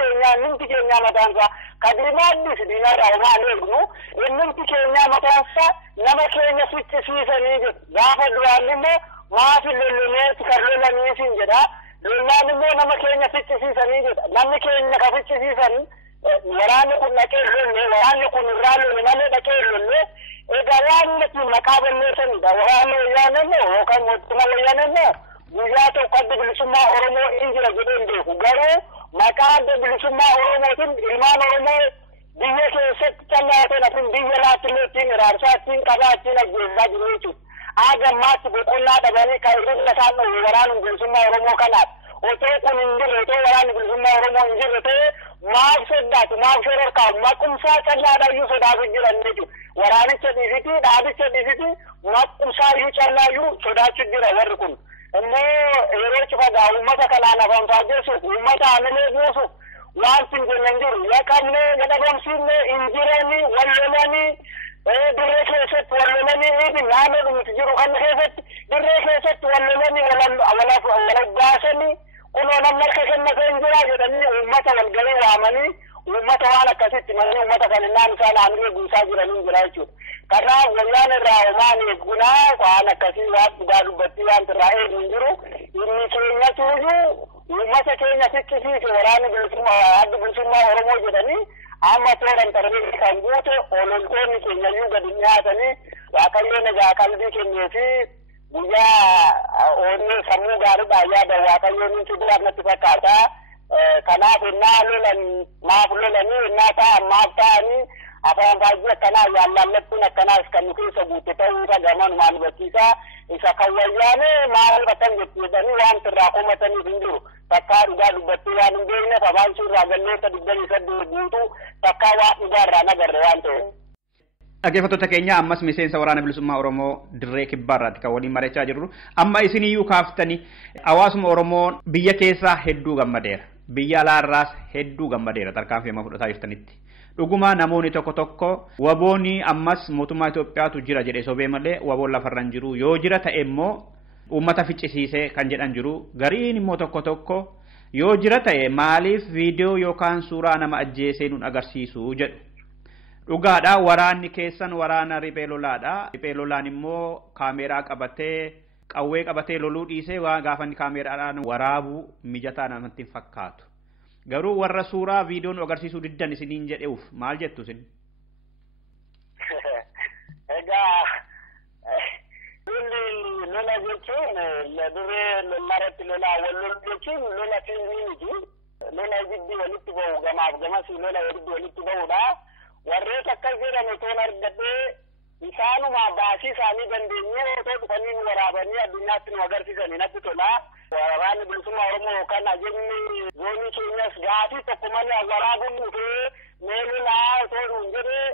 keenyaa mataansaa kadirimaaddiif diinarraa homaa eegnu innumti keenyaa mataansaa nama keenya ficcisiisanii jedhu gaafa duraan immoo maafi lolloneeti kan lolaniisin jedha lollaan immoo nama keenya ficcisiisanii jedha namni keenya ka ficcisiisan waraanni kun dhaqee lolle waraanni kun irraa lolle malee dhaqee lolle egaa waan nuti maqaa balleessanidha waraanni wayyaanee yookaan mootummaa wayyaanee guyyaa tokko adda bilisummaa Oromoo hin jira jedhee hin beeku garuu maqaa adda bilisummaa Oromootiin ilmaan Oromoo biyya keessatti callaa ta'an biyya laattillee ittiin iraarsaa ittiin qabaa ittiin ajjeesaa jiru jechuudha. Agammaatti boqonnaa dhabanii kan irra isaan dhowwe waraanni bilisummaa Oromoo kanaaf. Otoo kun hin jirre otoo waraanni bilisummaa Oromoo hin jirre ta'ee maaf sodaatu maaf shororkaa maqumsaa callaadhaayyuu sodaatu jiran jechuudha. Waraanicha dhiisiti dhaabicha dhiisiti maqumsaayyuu callaayyuu sodaachuu jira warri kun. Immoo yeroo cufagaa uummata kanaan afaan faajjessuuf uummata hamilee buusuuf wanti hin jenne hin jiru yaqamnee gadhabamsiifnee hin jiranii wallolanii dirree keessatti wallolanii iiti naannoo dhumti jiru kan keessatti dirree keessatti wallolanii walabbaasanii kunoo namni harka kennatee hin jiraa jedhanii uummata walgahii waamanii uummata waan akkasitti manii uummata kan innaan isaan hamilee buusaa jiranii jira jechuudha. Kanaaf wayyaan irraa homaan eegunaa waan akkasii waan dhugaa dubbattii waan irraa eegu hin jiru inni keenyatuuyyuu uummata keenya ficcisiise waraanni bilisummaa Oromoo jedhanii amma tooran tarbiyyi kan guute ololtoonni keenyayyuu gadi dhiyaatanii waaqayyoon egaa qalbii kennee fi guyyaa oonnee sammuu gaariidhaan yaada waaqayyoon hin fiduudhaaf natti fakkaata. Kanaaf innaa lolan maaf lolanii innaa ta'an maaf ta'anii afaan faajjii akkanaa yaallallattuun akkanaas kan nu keessa guute ta'uusa gamanumaan hubachiisaa isa kan wayyaanee maal batan jedhanii waan irraa komataniif hin jiru takkaa dhugaa dubbattii waan hin beekneef afaan suurraa galmeessa 28 guutuu takkaa waan dhugaa irraa nagarre waan ta'eef. Dhaggeeffattoota keenya ammas miseensa waraana bilisummaa Oromoo dirree kibbaarraatti kan waliin mari'achaa jirru amma isiniyyuu kaaftanii hawaasuma Oromoo biyya keessaa hedduu gammadeera biyya alaarraas hedduu gammadeera tarkaanfii amma fudhataa jirtanitti. Dhuguma namoonni tokko waboonni ammas mootummaa Itoophiyaatu jira jedhee sobee malee waboon lafarra hin jiru yoo jira ta'e immoo uummata ficcisiisee kan jedhan jiru gariin immoo tokko yoo jira ta'e maaliif viidiyoo yookaan suuraa nama ajjeesee nun agarsiisu jedhu. Dhugaadha waraanni keessan waraana riphee lolaadha. Riphee lolaan immoo kaameeraa qabatee qawwee qabatee loluu dhiisee waan gaafanni kaameeraadhaan waraabuu mijataa namatti hin fakkaatu. Garuu warra suuraa viidiyoon agarsiisuu diddan isiniin jedheuf maal jettu isin? Egaa lola jechuun duree lolaratti lolaa wal jechuun lola fiilmii miti. Lola jiddi walitti bahu gamaaf gamasii lola walitti bahudha. Warreet akkas jedhame toon argadhee isaanuma baasii isaanii dandeenyee otoo dhufanii nu waraabanii addunyaatti nu agarsiisanii natti tola. Waraanni bilisummaa Oromoo yookaan ajajni zoonii keenyas gaafii tokko malee waraabuun dhufee meelolaa otoo nuun jedhee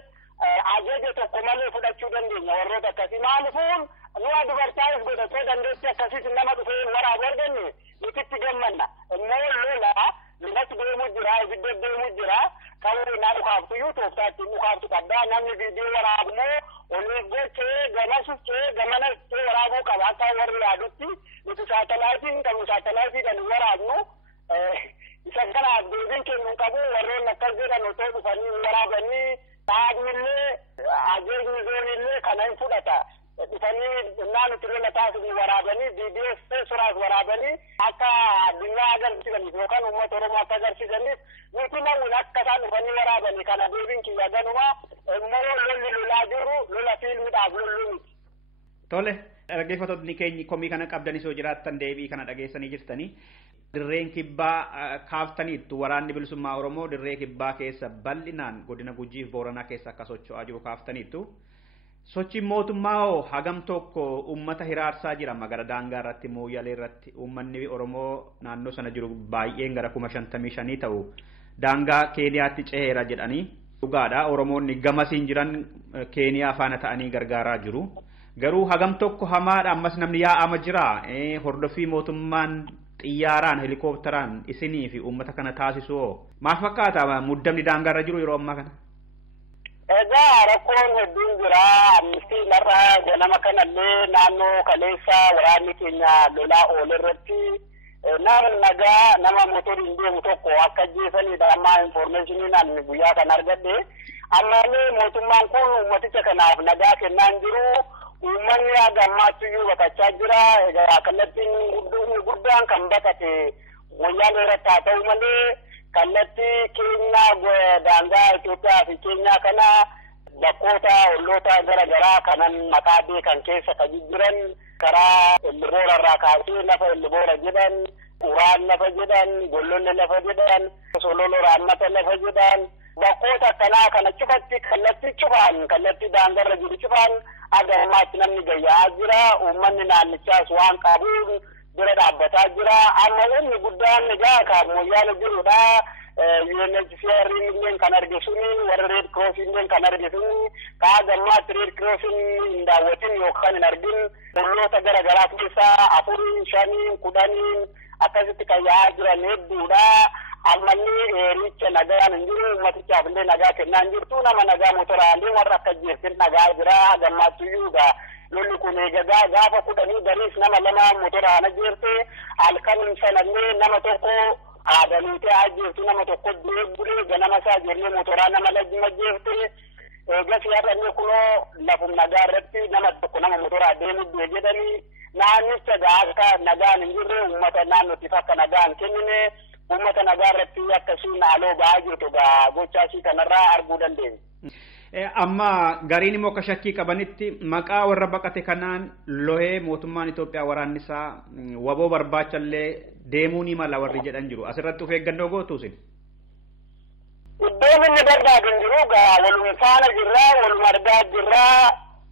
ajaja tokko malee fudhachuu dandeenya warroota akkasii maalifuun nu dubartaayis godhatee dandeetti akkasitti nama dhufee waraabu arganne nuti gammanna immoo lola lubatti deemuu jira ibidda deemuu jira kawwee naa dhukaaftuyyuu tooftaatti dhukaaftu qabdaa namni viidiyoo waraabmoo oliif gochee gamasichee gamanastee waraabuu qaba akka warri yaadutti nuti saatalaayitiin qabnu saatalaayitiidhaan waraabnu isa kanaaf deebiin kennuun qabu warroonni akkas jedhan otoo dhufanii waraabanii dhaabnillee ajajni zoonillee kana hin fudhata dhufanii innaa nuti lola taasifnu waraabanii viidiyoo suraas waraabanii akka Tole, dhaggeeffattoonni keenya komii kana qabdanis yoo jiraattan deebii kana dhageessanii jirtanii. Dirreen kibbaa kaaftaniittu waraanni bilisummaa Oromoo dirree kibbaa keessa bal'inaan godina Gujii fi Booranaa keessa akka socho'aa jiru kaaftaniittu. Sochiin mootummaa hagam tokko uummata hiraarsaa jira magaalaa daangaa irratti mooyyalee irratti uummanni Oromoo naannoo sana jiru baay'een gara 55,000 ta'u daangaa Keeniyaatti ceheera jedhanii dhugaadha. Oromoonni gamasiin jiran Keeniyaa faana ta'anii gargaaraa jiru. Garuu hagam tokko hamaadha ammas namni yaa'ama jira. Hordofii mootummaan xiyyaaraan helikoophteraan isinii fi uummata kana taasisuu maal fakkaata muddamni daangaa irra jiru yeroo ammaa kana? Egaa rakkoon hedduun jira. Amnistii narra ganama kanallee naannoo kaleessa waraanni keenya lolaa oole irratti nama motoriin deemu tokko akka ajjeesanidha. Amma informationiin ani guyyaa kan argadhe. Ammallee mootummaan kun uummaticha kanaaf nagaa kennaa hin jiru. Uummanni gammachuuyyuu bakachaa jira. Egaa kallattiin guddaan kan bakate Moyyaalee irratti haa ta'u malee kallattii keenya daangaa Itoophiyaa fi Keenyaa kana bakkoota olloota garagaraa kanan maqaa beekan keessa kan jiran karaa Elliboora irraa kaasee lafa Elliboora jedhan, Uraan lafa jedhan, Gollolle lafa jedhan, Sololo Raammata lafa jedhan bakkoota akkanaa kana cufatti kallattii daangarra jiru cufaan agarmaatti namni gayyaa jira. Uummanni naannichaas waan qabuun bira dhaabbataa jira. Amma inni guddaan egaa kan Moyyaalee jirudha. UNHCR illee kan argisuni warra Red Cross illee kan argisuni agarmaatti Red Cross hin daawwatin yookaan hin argin olloota garagaraa keessaa 4, 5, 10 akkasitti kan yaa'aa jiran hedduudha. Ammallee richa nagaan hin jiru. Uummatichaaf illee nagaa kennaa hin jirtu. Nama nagaa motoraalee warra akka jeeftin nagaa jira. Gammachuuyyuudha. Lolli kun egaa gaafa 10 gariis nama 2 motoraan ajjeefte halkan sanallee nama tokko aadanuutee ajjeeftu nama tokko bulee ganama isaa jennee motoraan nama lama ajjeefte. Egaa siyaasni kunoo lafum nagaa irratti nama tokko nama motoraa deemu jedhanii naannicha akka nagaan hin jirre uummata naannootiif akka nagaan kennine uummata nagaa irratti akkasiin haaloo ba'aa jirtu gochaasii kanarraa arguu dandeenya. Amma gariin immoo akka shakkii qabanitti maqaa warra baqate kanaan lohee mootummaan Itoophiyaa waraannisaa waboo barbaachallee deemuu ni mala warri jedhan jiru. Asirratti of eeggannoo gootu isin? Iddoon inni barbaadu hin jiru walum faana jirra, walum argaa jirra.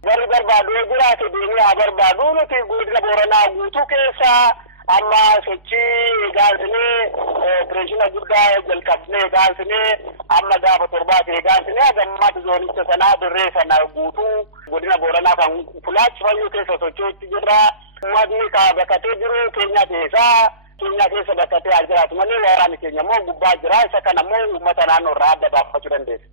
Warri barbaadu jiraate deemee haa barbaadu. Nuti godina Booranaa guutuu keessaa amma sochii eegaasnee opereeshina guddaa jalqabnee eegaasnee amma gaafa torbaati eegaasnee agammaatti zoonicha sanaa dirree sana guutuu godina Booranaa kan fulaachi fayyuu keessa socho'utti jirra. Uummatni bakatee jiru Keenyaa keessa bakkatee haa jiraatu malee waraanni keenya immoo gubbaa jira. Isa kana immoo uummata naannoo irraa adda baafachuu dandeessa.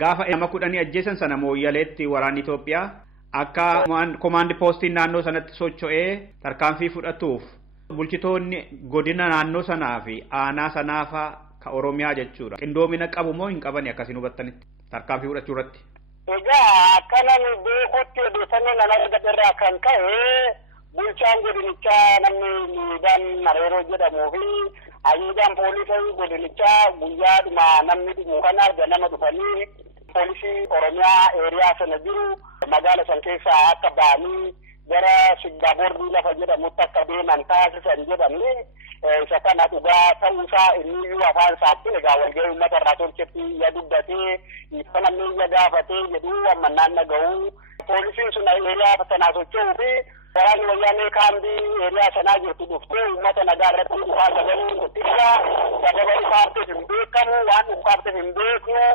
Gaafa nama 10 ajjeesan sana Mooyyaleetti waraanni Itoophiyaa akka komaandi poostiin naannoo sanatti socho'ee tarkaanfii fudhatuuf bulchitoonni godina naannoo sanaa fi aanaa sanaafa ka Oromiyaa jechuudha. Qindoomina qabu moo hin qabani akkasiin hubattanitti tarkaanfii fudhachuu irratti? Egaa akkanan beekutti odeeffannoo nama argaterraa kan ka'e bulchaan godinichaa namni Miidhaan Areeroo jedhamuu fi ayyuudhaan poolisii godinichaa guyyaadhuma namni dhumu kana ganama dhufanii poolisii Oromiyaa eeriyaa sana jiru magaala san keessaa akka ba'anii gara Simbirtuu lafa jedhamutti akka deeman taasisan jedhamni isa kana dhugaa ta'uusaa inni afaan isaatti egaa walgahii uummata irraa tolchetti ya dubbatee kanallee ya gaafatee jedhu amma naanna ga'u poolisiin sun eeriyaa sanaa socho'uu fi waraanni wayyaanee kaambii eeriyaa sanaa jirtu dhuftee uummata nagaa irratti dhufaa sagalee guddicha sababa dhufaafteef hin beekamu waan dhufaafteef hin beeknu.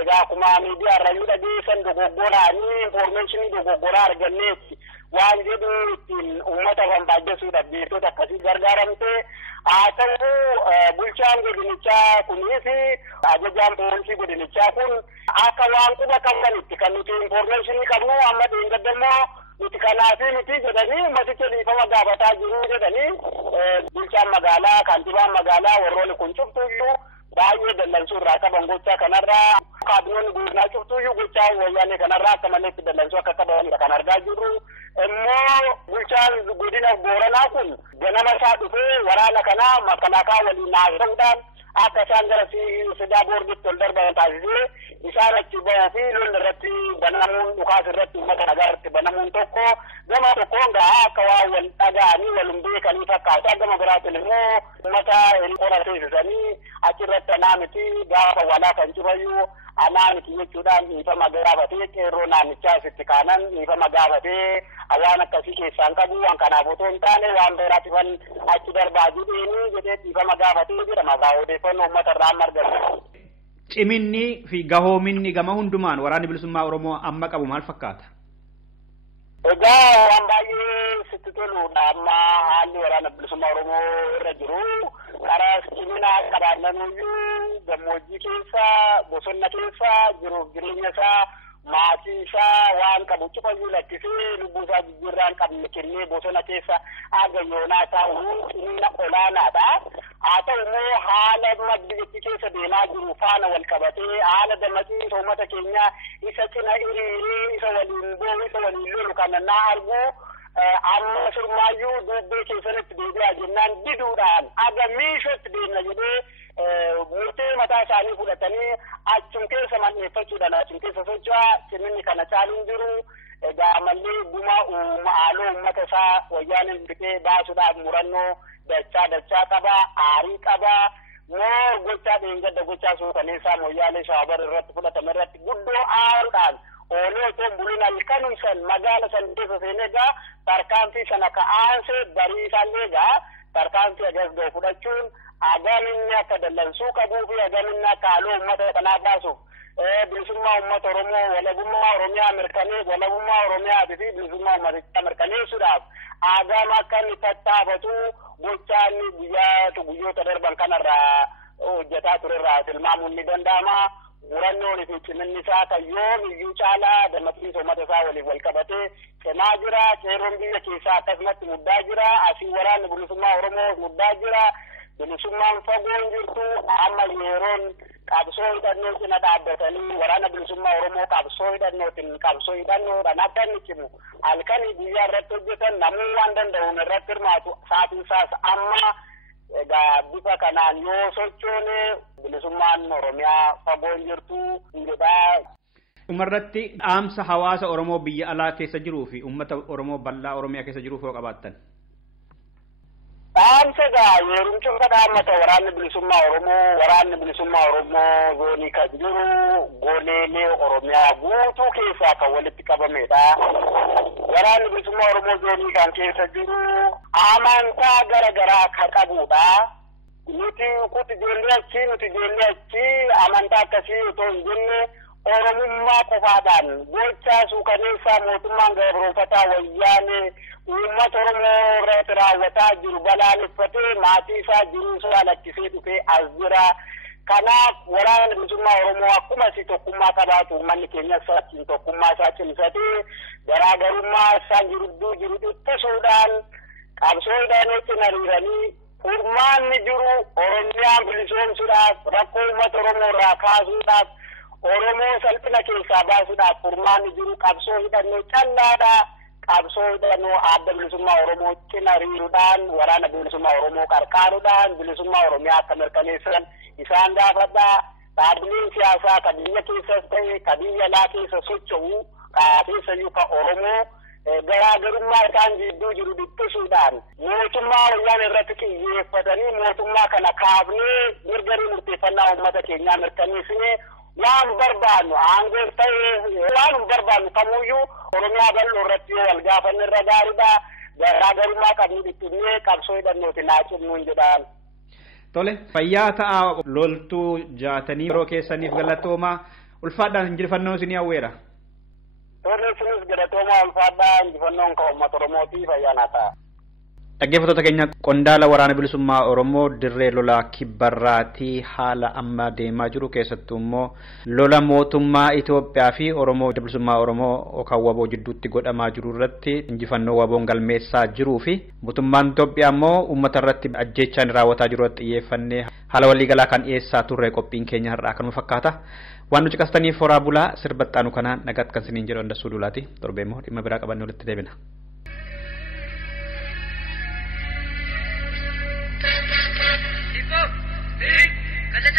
Egaa akkuma miidiyaa irraa dhageessan dogoggoraanii informationii dogoggoraa arganneetti waan jedhu ittiin uummata kan baay'isuudhaaf beektota akkasii gargaaramte haa ta'u bulchaan godinichaa kunis ajajaan poolisii godinichaa kun akka waan quba qabanitti kan nuti informationii qabnu amma dheengaddamoo nuti kanaafi nuti jedhanii uummaticha dhiifama gaafataa jiru jedhanii bulchaan magaalaa kantiibaan magaalaa warroonni kun cuftuyyuu baay'ee dallansuu irraa qaban gochaa kanarraa kaabinoonni guutunaa cuftuyyuu gochaa wayyaanee kanarraa akka malee itti dallansuu akka qabanidha kan argaa jirru. Immoo bulchaan godina Booranaa kun ganama isaa dhufee waraana kanaa makalaakaa waliin haasa'uudhaan akka isaan gara sidaa boorditti ol darban taasisee isaan achi bahuu fi lolli irratti banamuun dhukaas irratti uummata nagaa irratti banamuun tokko gama tokkoon gahaa akka waa wal dhaga'anii walum beekanii fakkaata. Gama biraatiin immoo uummata qora teessisanii achirratti anaa miti gaafa walaa kan cibayyuu anaa miti jechuudhaan dhiifama gaafatee qeerroo naannichaa asitti kaanan dhiifama gaafatee waan akkasii keessaan qabu waan kanaaf otoo hin taane waan biraatiifan achi darbaa jedhee dhiifama gaafatee jedhama. Odeeffannoo uummata irraa amma argamu. Ciminni fi gahoominni gama hundumaan waraanni bilisummaa Oromoo amma qabu maal fakkaata? Egaa waan baay'ee sitti toludha amma haalli waraana bilisummaa Oromoo irra jiru. Karaa cimina qabaannanuyyuu gammoojjii keessa bosonna keessa jiruuf jireenya isaa maatii isaa waan qabu cufayyuu lakkisee lubbuu isaa jijjiirraan qabne kennee bosona keessa aga yoonaa ta'uu cimina olaanaadha. Haa ta'u immoo haala biyyattii keessa deemaa jiru faana wal qabatee haala dammaqii uummata keenya isa cina hiriiree isa waliin boo'u isa waliin lolu kana naa argu amma surmaayyuu dubbee keessanitti deebi'aa jennaan diduudhaan aga miishatti deemna jedhee murtee mataa isaanii fudhatanii achum keessa manneeffachuudhaan achum keessa socho'aa ciminni kana caaluun jiru. Egaa mallee guma haaloo uummata isaa wayyaaniin fixee baasuudhaaf murannoo dachaa qaba aarii qaba moo gochaa dheengadda gochaa suukaneessaa moyyaalee shaabar irratti fudhatame irratti guddoo aaruudhaan oolee otoo buluun halkanum san magaala san keessa seenee egaa tarkaanfii sana ka'aansee barii isaallee egaa tarkaanfii agas ga'u fudhachuun agaminni akka dallansuu qabuu fi agaminni akka haaloo uummata kanaa baasuuf bilisummaa uummata Oromoo walabummaa Oromiyaa mirkanee walabummaa Oromiyaa fi bilisummaa uummatichaa mirkaneessuudhaaf agama akka inni tattaafatu gochaanni guyyoota darban kanarraa hojjetaa turerraa tilmaamuun ni danda'ama. Murannoon fi ciminni isaa kan yoomiyyuu caalaa dammaqsiisa uummata isaa waliin wal qabatee cimaa jira. Qeerroon biyya keessaa akkasumatti muddaa jira. Asii waraanni bilisummaa Oromoo muddaa jira. Bilisummaan fagoon jirtu amma yeroon qabsoo hidhannoo cina dhaabbatanii waraana bilisummaa Oromoo qabsoo hidhannoodhaan akka inni cimu halkanii guyyaa irratti hojjetan namuu waan danda'uun irratti hirmaatu sa'aatiin isaas amma egaa bifa kanaan yoo sochoone bilisummaan Oromiyaa fagoon jirtu jedhaa. Umarratti dhaamsa hawaasa Oromoo biyya alaa keessa jiruu fi uummata Oromoo bal'aa Oromiyaa keessa jiruuf yoo qabaattan. Dhaamsa gaa yerumcuu dhaammata waraanni bilisummaa Oromoo zoonii kan jiru goleelee Oromiyaa guutuu keessaa kan walitti qabamedha. Waraanni bilisummaa Oromoo zoonii kan keessa jiru amantaa garagaraa kan qabudha. Nuti ijoollee achi amantaa akkasii otoo hin jenne Oromummaa qofaadhaan gochaa suukaneessaa mootummaan gabroonfataa wayyaanee uummata Oromoo irratti raawwataa jiru balaaleffatee maatii isaa jiruu isaa lakkisee dhufee as jira. Kanaaf waraanni bilisummaa Oromoo akkuma isii tokkummaa qabaatu uummanni keenya saachiin tokkummaa isaa cimsatee garaagarummaa isaan jirudduu jiru ittisuudhaan qabsoodhaan cina hiriiranii furmaanni jiru Oromiyaan bilisoomsuudhaaf rakkoo uummata Oromoo irraa kaasuudhaaf Oromoo salphina keessaa baasuudhaaf furmaanni jiru qabsoo hidhannoo callaadha. Qabsoo hidhannoo adda bilisummaa Oromoo cina hiriiruudhaan waraana bilisummaa Oromoo qarqaaruudhaan bilisummaa Oromiyaa akka mirkaneessan isaan gaafadha. Dhaabbileen siyaasaa kan biyya keessas ta'e kan biyya alaa keessa socho'u keessayyuu kan Oromoo garaagarummaa isaan jidduu jiru dhiphisuudhaan mootummaa wayyaan irratti xiyyeeffatanii mootummaa kana kaafnee mirga murteeffannaa uummata keenyaa mirkaneessine waan barbaannu aangoo ta'ee waan barbaannu kamuyyuu Oromiyaa bal'oo irratti yoo wal gaafanne irra gaariidha. Garaagarummaa qabnu dhiphifnee qabsoo hidhannootiin haa cimnuun jedhaan. Tole fayyaa ta'a loltuu jaatanii yeroo keessaniif galatoomaa ulfaadhaan injifannoo isinii hawweera. Tole isinis galatoomaa ulfaadhaan injifannoon kan uummata Oromootii fayyaa naa ta'a. Dhaggeeffattoota keenya qondaala waraana bilisummaa Oromoo dirree lolaa kibbarraatii haala amma deemaa jiru keessattuu immoo lola mootummaa Itoophiyaa fi Oromoo bilisummaa Oromoo yookaan waboo jidduutti godhamaa jiru irratti injifannoo waboon galmeessaa jiruu fi mootummaan Itoophiyaa immoo uummata irratti ajjeechaan raawwataa jiru xiyyeeffannee haala waliigalaa kan dhiyeessaa turre qophiin keenya har'aa kanuma fakkaata. Waan nuti qastaniif horaa bulaa sirbattaanu kanaan nagaatti kan siniin jedhu Andassuu Duulaati. Torbee immoo dhimma biraa qabannee walitti deebina. Kata